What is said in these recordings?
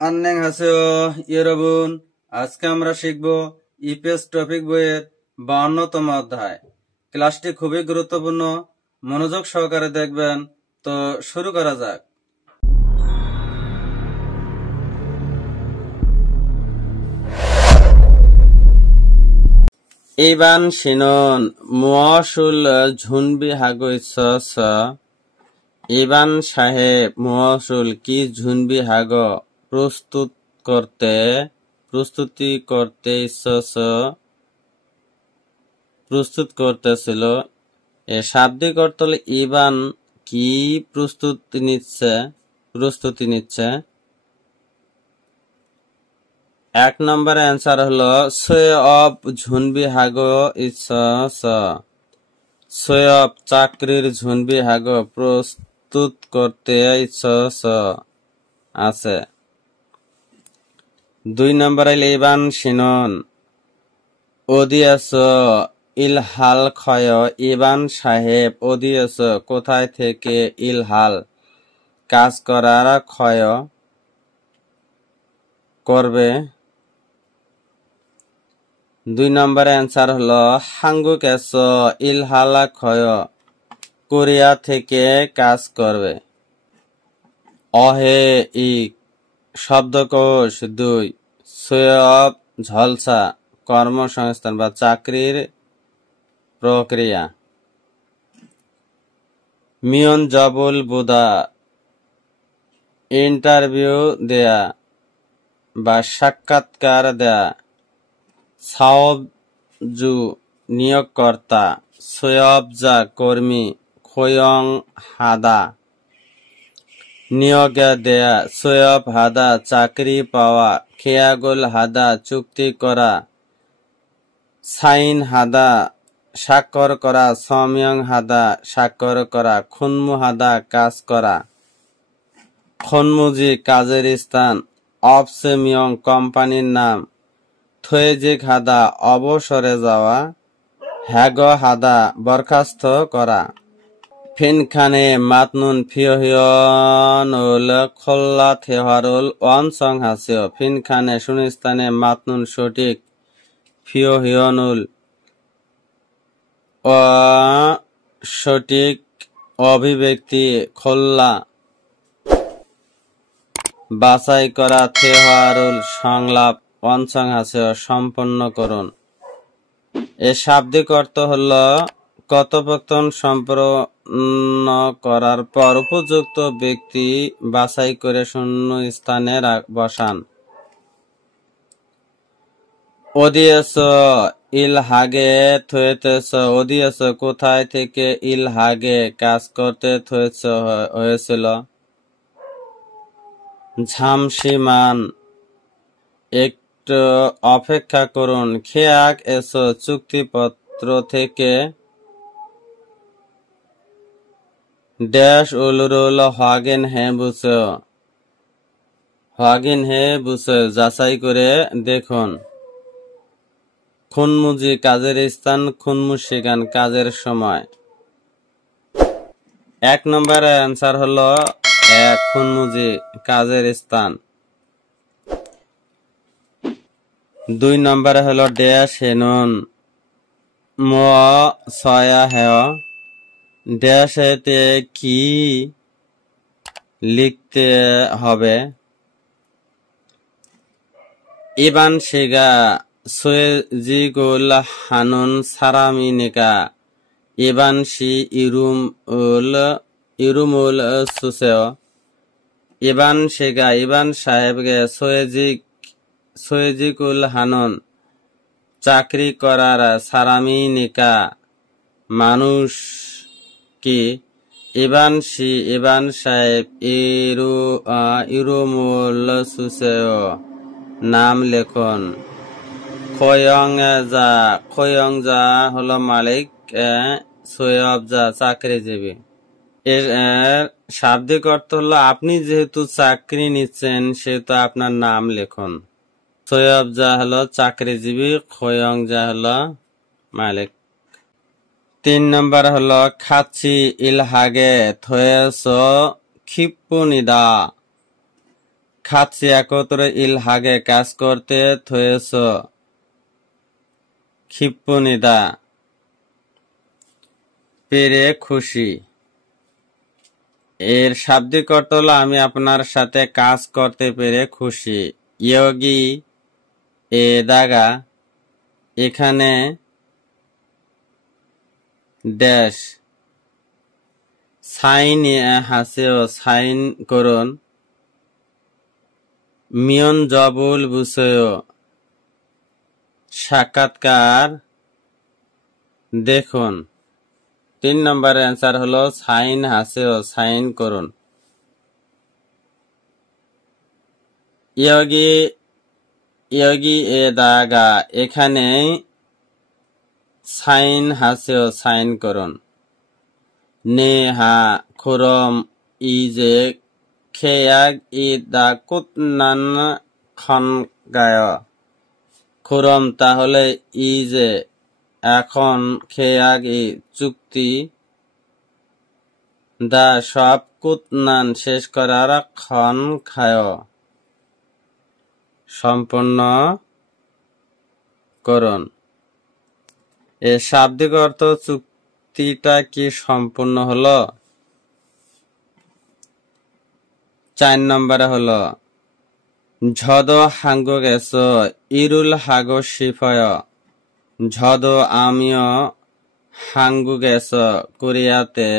안녕하세요, 여러분. আজকে আমরা শিখব ইপিএস টপিক বইয়ের 52তম অধ্যায়। ক্লাসটি খুবই গুরুত্বপূর্ণ, মনোযোগ সহকারে দেখবেন। তো শুরু করা যাক। 이반 씨는 무엇을 준비하고 있었어? 이반 사हेব 무엇을 কি 준비하고 প্রস্তুতি করতে প্রস্তুত করতেছিল। শাব্দিক অর্থ হলো ইবান কি প্রস্তুতি নিচ্ছে। 1 নম্বরের অ্যান্সার হলো সৈয়ব 준비하고 있었어। সৈয়ব চাকরির 준비하고 প্রস্তুত করতে আছে। 2 নম্বরে ইবান সিনন অদিয়াস ইলহাল খয়। ইবান সাহেব অদিয়াস কোথায় থেকে ইলহাল কাজ করার খয় করবে। 2 নম্বরের অ্যান্সার হলো 한국에서 일할 খয় কোরিয়া থেকে কাজ করবে। অহে ই শব্দকোষ 2 সৈয়ব ঝলসা কর্মসংস্থান বা চাকরির প্রক্রিয়া। মিয়ন জবুল বুদা ইন্টারভিউ দেয়া বা সাক্ষাৎকার দেয়া। সাওবজু নিয়োগকর্তা, সৈয়বজা কর্মী, খোয়ং হাদা নিয়োগ দেয়া, সৈয়ব হাদা চাকরি পাওয়া, খেয়াগুল হাদা চুক্তি করা, সাইন হাদা স্বাক্ষর করা, সময়ং হাদা স্বাক্ষর করা, খুনমু হাদা কাজ করা, খনমুজি কাজের স্থান, অবসেমিয়ং কোম্পানির নাম, থৈজিক হাদা অবসরে যাওয়া, হ্যাগ হাদা বরখাস্ত করা। ফিনখানে মাতনুন ফিয়হিয়নুল খোল্লা থেহারুল ওয়ানসং হাসিও। ফিনখানে শূন্যস্থানে মাতনুন সঠিক, ফিয়হিয়নুল সঠিক অভিব্যক্তি, খোল্লা বাছাই করা, থেহারুল সংলাপ, ওয়ানসং হাসিও সম্পন্ন করুন। এর শাব্দিক অর্থ হল কথোপকথন সম্পন্ন করার পর উপযুক্ত ব্যক্তি বাছাই করে শূন্য স্থানে বসান। ওদিয়েস ইলহাগে থয়েতেস। ওদিয়েস কোথায় থেকে ইলহাগে কাজ করতে হয়েছিল। ঝামসিমান একটু অপেক্ষা করুন। খেয়াক এসো চুক্তিপত্র থেকে ড্যাশ উলরুল হাগেন হে বুঝে। হাগেন হে বুঝে যাচাই করে দেখুন। খুনমুজি কাজের স্থান, খুনমুশিগান কাজের সময়। 1 নম্বরের অ্যান্সার হলো 1 খুনমুজি কাজের স্থান। 2 নম্বরে হলো ড্যাশ হেনুন ম সয়া হেয়। ড্যাশ এতে কি লিখতে হবে। ইবান শিগা সুয়েজিগুল হানুন সারামিনিকা। ইবান শি ইরুমুল সুসেও। ইবান শিগা ইবান সাহেবকে সুয়েজিকুল হানুন চাকরি করার সারামিনিকা মানুষ কি। ইবান শি ইবান সাহেব ইরুমুল সুসেও নাম লেখন। খোয়ং যা হলো মালিক, সৈয়ব যা চাকরিজীবী। এর শাব্দিক অর্থ হলো আপনি যেহেতু চাকরি নিচ্ছেন সেহেতু আপনার নাম লেখন। সৈয়ব যা হলো চাকরিজীবী, খোয়ং যা হলো মালিক। 3 নম্বর হলো খাচ্ছি ইলহাগে থয়েস খিপ্পুনিদা। খাচ্ছি একত্র ইল হাগে কাজ করতে থয়েছ ক্ষিপ্পনিদা পেরে খুশি। এর শাব্দিক অর্থ হলো আমি আপনার সাথে কাজ করতে পেরে খুশি। ইয়োগি এ দাগা এখানে ড্যাশ সাইন হাসেও সাইন করুন। মিয়ন জবুল বুসয় সাক্ষাৎকার দেখুন। 3 নম্বরের অ্যান্সার হলো সাইন হাসেও সাইন করুন। ইয়োগি ইয়োগি এ দাগা এখানে সাইন হাসেও সাইন করুন। নে হা খুরম ইজে খেয়াগ ই দা কুতনান খন গায়। খুরম তাহলে ইজে এখন খেয়াগ ই চুক্তি দা সব কুতনান শেষ করার খন খায় সম্পন্ন করুন। এর শাব্দিক অর্থ চুক্তিটা কি সম্পূর্ণ হলো? 4 নম্বরে হলো ঝদ হাঙ্গুগেস ইরুল হাগো শিফয়। ঝদ আমিও হাঙ্গুগেস কোরিয়াতে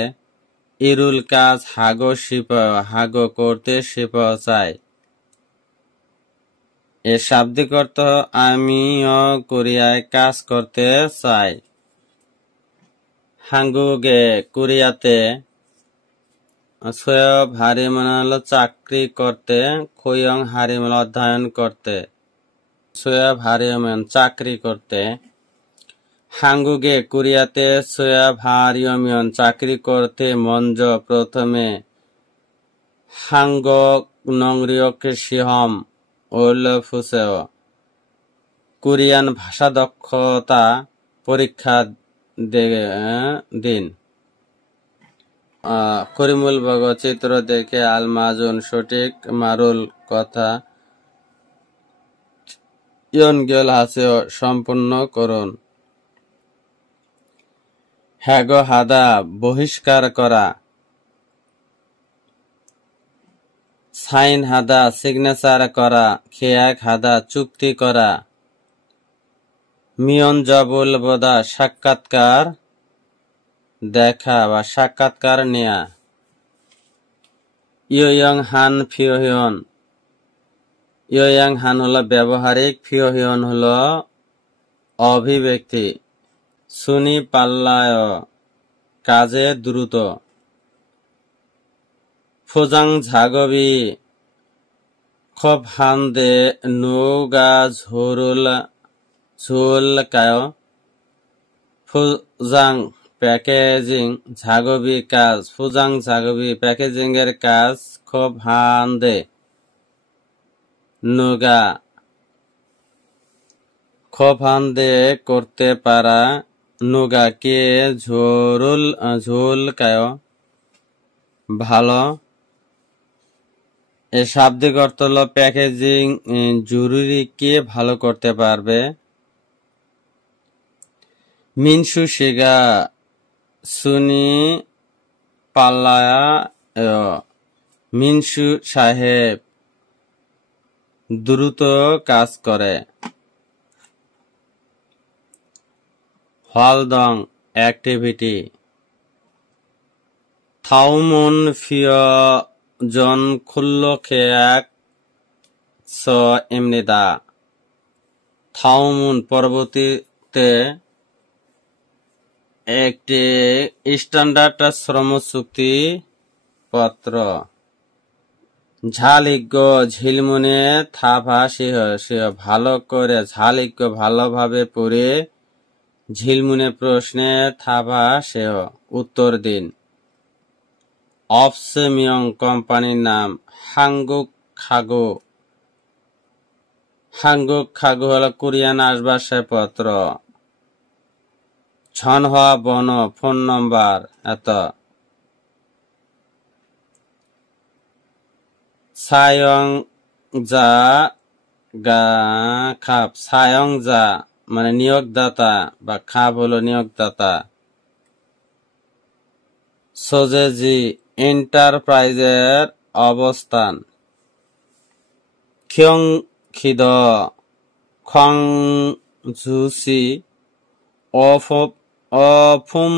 ইরুল কাজ হাগো শিফয় হাগো করতে শিফয় চাই। এর শাব্দিক অর্থ আমিও কোরিয়ায় কাজ করতে চাই। হাঙ্গুগে কোরিয়াতে সোয় ভারী মানে হলো চাকরি করতে, খৈয়ং হারি মানে অধ্যয়ন করতে, সোয় ভারী মানে চাকরি করতে। হাঙ্গুগে কোরিয়াতে সোয় ভারী চাকরি করতে মঞ্জ প্রথমে হাঙ্গক নংরিয়ক সিহম ওল ফুসেও কোরিয়ান ভাষা দক্ষতা পরীক্ষা দিন। করিমুল বগ চিত্র দেখে আল মাজুন সঠিক মারুল কথা ইয়নগেল হাসেও সম্পূর্ণ করুন। হ্যাগো হাদা বহিষ্কার করা। সাইন হাদা সিগনেচার করা। খেয়াক হাদা চুক্তি করা। মিয়ন জবুল বোদা সাক্ষাৎকার দেখা বা সাক্ষাৎকার নেয়া। ইয়োয়ং হান ফিওহিয়ন। ইয়োয়ং হান হলো ব্যবহারিক, ফিওহিয়ন হলো অভিব্যক্তি। সুনি পাল্লায় কাজে দ্রুত। ফুজাং ঝাগবি খব হান দে নুগা ঝুল কায়। ফুজাং প্যাকেজিং ঝাগবি কাজ। ফুজাং ঝাগবি প্যাকেজিং এর কাজ। খুব হান দে নুগা খুব হান দে করতে পারা। নুগা কে ঝুল কায় ভালো। এর শাব্দিক অর্থ হলো প্যাকেজিং জরুরি কে ভালো করতে পারবে। মিনসু শিগা সুনি পাল্লায়া মিনসু সাহেব দ্রুত কাজ করে। হলদং অ্যাক্টিভিটি। থাউমুন ফিয় জন খুল্লো খেয়াক স এমনিদা। থাউমুন পরবর্তীতে একটি স্ট্যান্ডার্ড শ্রম চুক্তি পত্র। ঝালিজ্ঞ ঝিলমুনে থাভা সিহ ভালো করে। ঝালিজ্ঞ ভালোভাবে পড়ে। ঝিলমুনে প্রশ্নে থাভা সেহ উত্তর দিন। অফসেমিয়ং কোম্পানির নাম। হাঙ্গুক খাগো। হাঙ্গুক খাগো হলো কোরিয়ান আসবাবপত্র। ঝনহোয়া বন ফোন নম্বর এত। সায়ং যা গা খাপ সায়ং যা মানে নিয়োগদাতা বা খাপ হলো নিয়োগদাতা। সোজেজি এন্টারপ্রাইজের অবস্থান। খিয়ং খিদ খং ঝুসি অফুম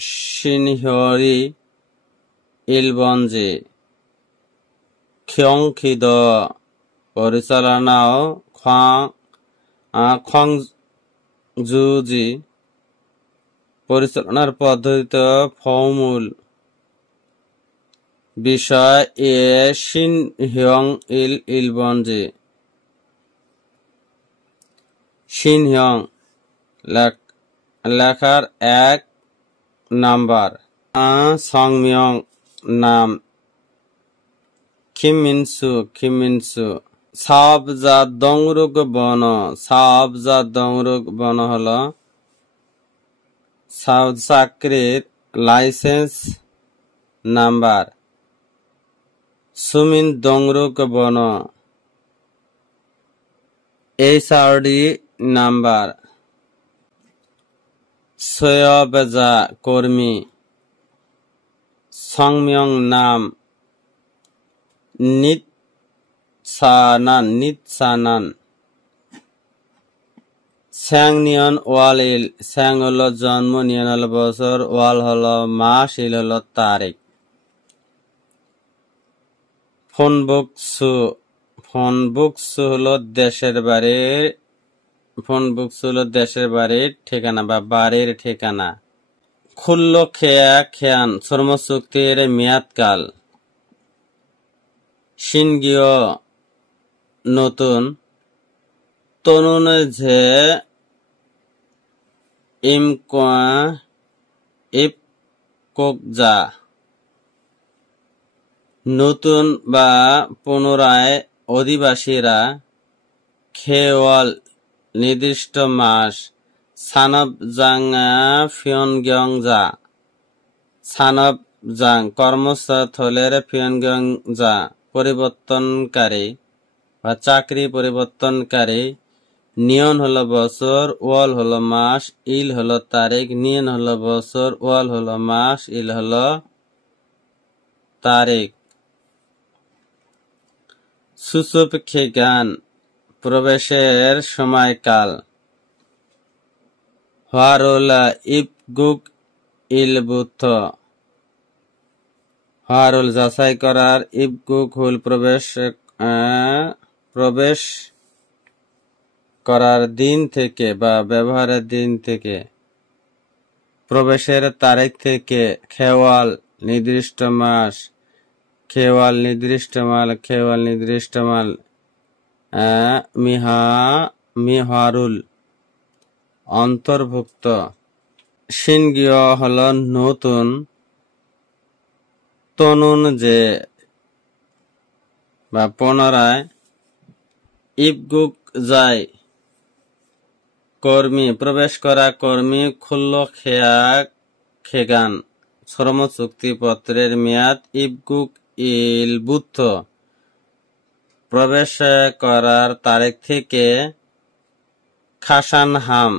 সিনহরি ইলবঞ্জি। খিয়ং খিদ পরিচালনাও খং জুজি পরিচালনার পদ্ধতিতে ফর্মুল। বিষয় এ সিনহ্যং ইলবঞ্জি। সিনহ্যং লেখার 1 নাম্বার। সংমিয়ং নাম। খিমিনসু সাবজা দংরুগ বন। সাবজা দংরুগ বন হলো চাকরির লাইসেন্স নাম্বার। সুমিন দংরুগ বন এইচআরডি নাম্বার। সয়বেজা কর্মী। সংমিয়ং নাম। নিৎসানান। স্যাং নিয়ন ওয়াল ইল। স্যাং হলো জন্ম, নিয়ন হলো বছর, ওয়াল হলো মাস, ইল হলো তারিখ। ফোনবুকসু। ফোনবুকসু হলো দেশের বাড়ি। ফোনবুকসু হলো দেশের বাড়ির ঠিকানা বা বাড়ির ঠিকানা। খুল্ল খেয়া খেয়ান শ্রমচুক্তির মেয়াদকাল। সিনগিও নতুন। তনুন ঝে ইপকোকজা নতুন বা পুনরায় অধিবাসীরা। খেওয়াল নির্দিষ্ট মাস। সানব জাং ফিয়নগং যা। সানব জাং কর্মস্থলের, ফিয়নগং যা পরিবর্তনকারী বা চাকরি পরিবর্তনকারী। নিয়ন হলো বছর, ওয়াল হলো মাস, ইল হলো তারিখ। নিয়ন হলো বছর, ওয়াল হলো মাস, ইল হলো তারিখ। সুসুপ খেগান প্রবেশের সময়কাল। হারুলা ইপগুক ইলবুথ। হারুল যাচাই করার, ইপগুক হুল প্রবেশ করার দিন থেকে বা ব্যবহারের দিন থেকে। প্রবেশের তারিখ থেকে। খেওয়াল নির্দিষ্ট মাস। খেওয়াল নির্দিষ্ট মাল। খেওয়াল নির্দিষ্ট মাল। মিহারুল অন্তর্ভুক্ত। সিনগিও হলো নতুন। তনুন যে বা পুনরায়। ইপগুক যাই কর্মী, প্রবেশ করা কর্মী। খুল্ল খেয়া খেগান শ্রমচুক্তিপত্রের মেয়াদ। ইপগুক ইলবুথ প্রবেশ করার তারিখ থেকে। খাসান হাম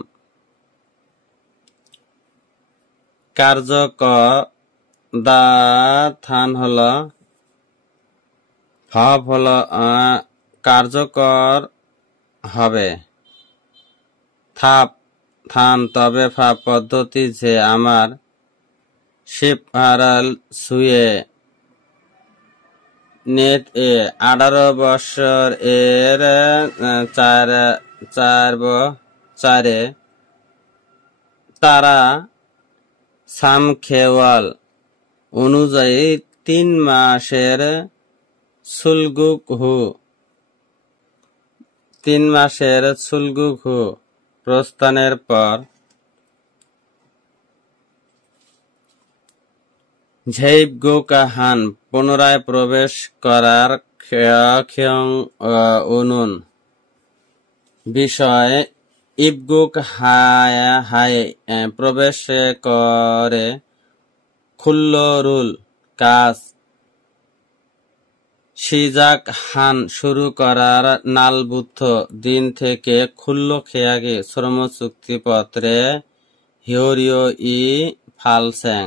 কার্যকর। দা থান হলো ভাব হলো কার্যকর হবে। থাপ থান তবে ভাব পদ্ধতি যে আমার। শিপ হারাল সুয়ে নেট এ 18 বছর এর 4 তারা সাম খেওয়াল অনুযায়ী 3 মাসের সুলগুক হু। 3 মাসের সুলগুক হু প্রস্থানের পর। ঝেইবগুকাহান পুনরায় প্রবেশ করার। খিয়ং উনুন বিষয়। ইবগুক হাই প্রবেশ করে। খুল্ল রুল কাজ। সিজাক হান শুরু করার নালবুদ্ধ দিন থেকে খুল্ল খেয়াগে শ্রম চুক্তিপত্রে হিওরিও ই ফালস্যাং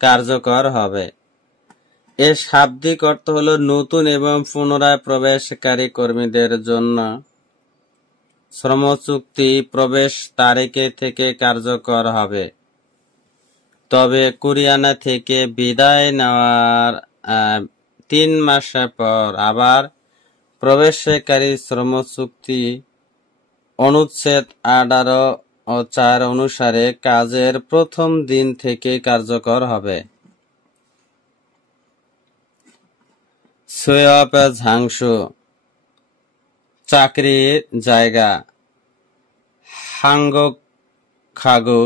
কার্যকর হবে। এর শাব্দিক অর্থ হল নতুন এবং পুনরায় প্রবেশকারী কর্মীদের জন্য শ্রম চুক্তি প্রবেশ তারিখে থেকে কার্যকর হবে, তবে কোরিয়ানা থেকে বিদায় নেওয়ার 3 মাস পর আবার প্রবেশকারী শ্রম চুক্তি অনুচ্ছেদ 18(4) অনুসারে কাজের প্রথম দিন থেকে কার্যকর হবে। সোয়প ঝাংসু চাকরির জায়গা। হাঙ্গক খাগু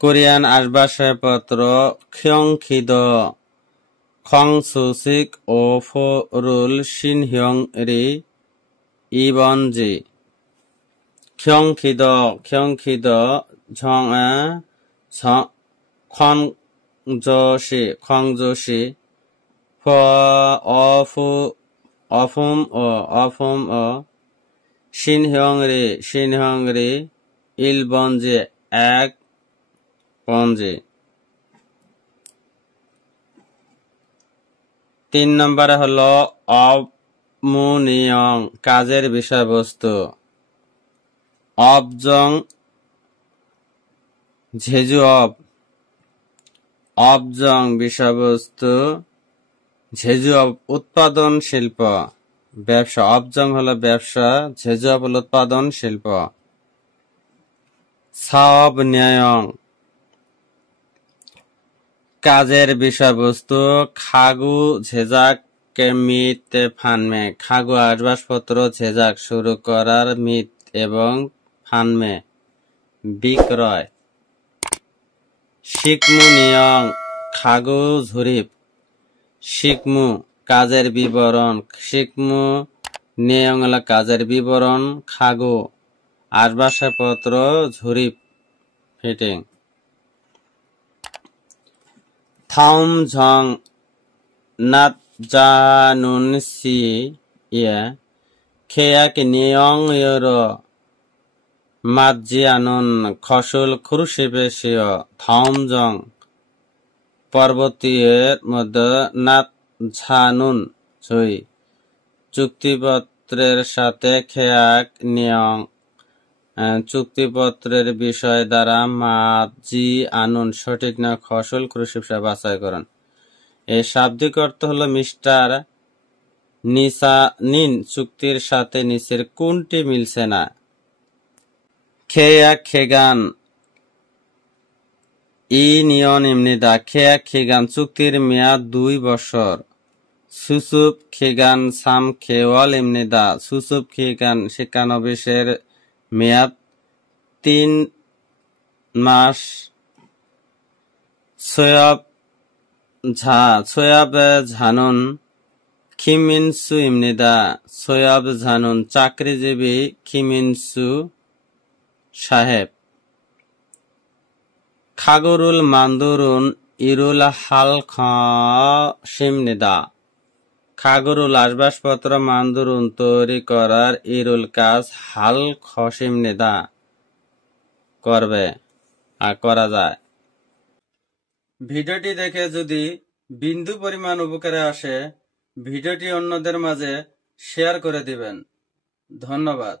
কোরিয়ান আসবাবপত্র খিয়ংখিদ খংসুসিক ও ফোরুল সিনহিয়ং রি ইবনজি। খিয়ংখিদ খংজোশি অফুম ও সিনহিয়ং রি ইলবনজি 1 পঞ্জি। 3 নম্বরে হল অবমুনিয়ং কাজের বিষয়বস্তু। অবজং ঝেজুঅব অবজং বিষয়বস্তু, ঝেজুঅব উৎপাদন শিল্প ব্যবসা। অবজং হলো ব্যবসা, ঝেজুঅব হলো উৎপাদন শিল্প। সাওব ন্যায়ং কাজের বিষয়বস্তু। খাগু ঝেজাক মিট ফানমে খাগু আসবাবপত্র ঝেজাক শুরু করার মিট এবং ফানমে বিক্রয়। শিকমু নিয়ং খাগু ঝুরিপ শিকমু কাজের বিবরণ। শিকমু নিয়ং হলো কাজের বিবরণ। খাগু আসবাবপত্র ঝুরিপ ফিটিং। থাউম ঝং নাত জানুন সি ইয়ে খেয়াক নিয়ং ইয়র মাজিয়ানুন খসুল খুরুশিবেশীয়। থাউম জং পরবর্তীর মধ্যে নাত ঝানুন ছুই চুক্তিপত্রের সাথে খেয়াক নিয়ং চুক্তিপত্রের বিষয় দ্বারা মাজি আনুন সঠিক না খসল ক্রুশিপসা বাছাই করুন। এই শাব্দিক অর্থ হলো মিস্টার নিন চুক্তির সাথে নিচের কোনটি মিলছে না? খেয়াক খেগান ই নিয়ন এমনিদা খেয়াক খেগান চুক্তির মেয়াদ 2 বছর। সুসুপ খেগান সাম খেওয়াল এমনিদা সুসুপ খেগান শিক্ষানবিশের মেয়াদ 3 মাস। সোয়াব ঝানুন খিমিনসু ইমনিদা সোয়াব ঝানুন চাকরিজীবী খিমিনসু সাহেব। খাগরুল মান্দুরুন ইরুল হাল সিমনিদা খাগরুল আসবাবপত্র মান্দুরুন তৈরি করার ইরুল কাজ হাল খসিমনিদা করবে করা যায়। ভিডিওটি দেখে যদি বিন্দু পরিমাণ উপকারে আসে ভিডিওটি অন্যদের মাঝে শেয়ার করে দিবেন। ধন্যবাদ।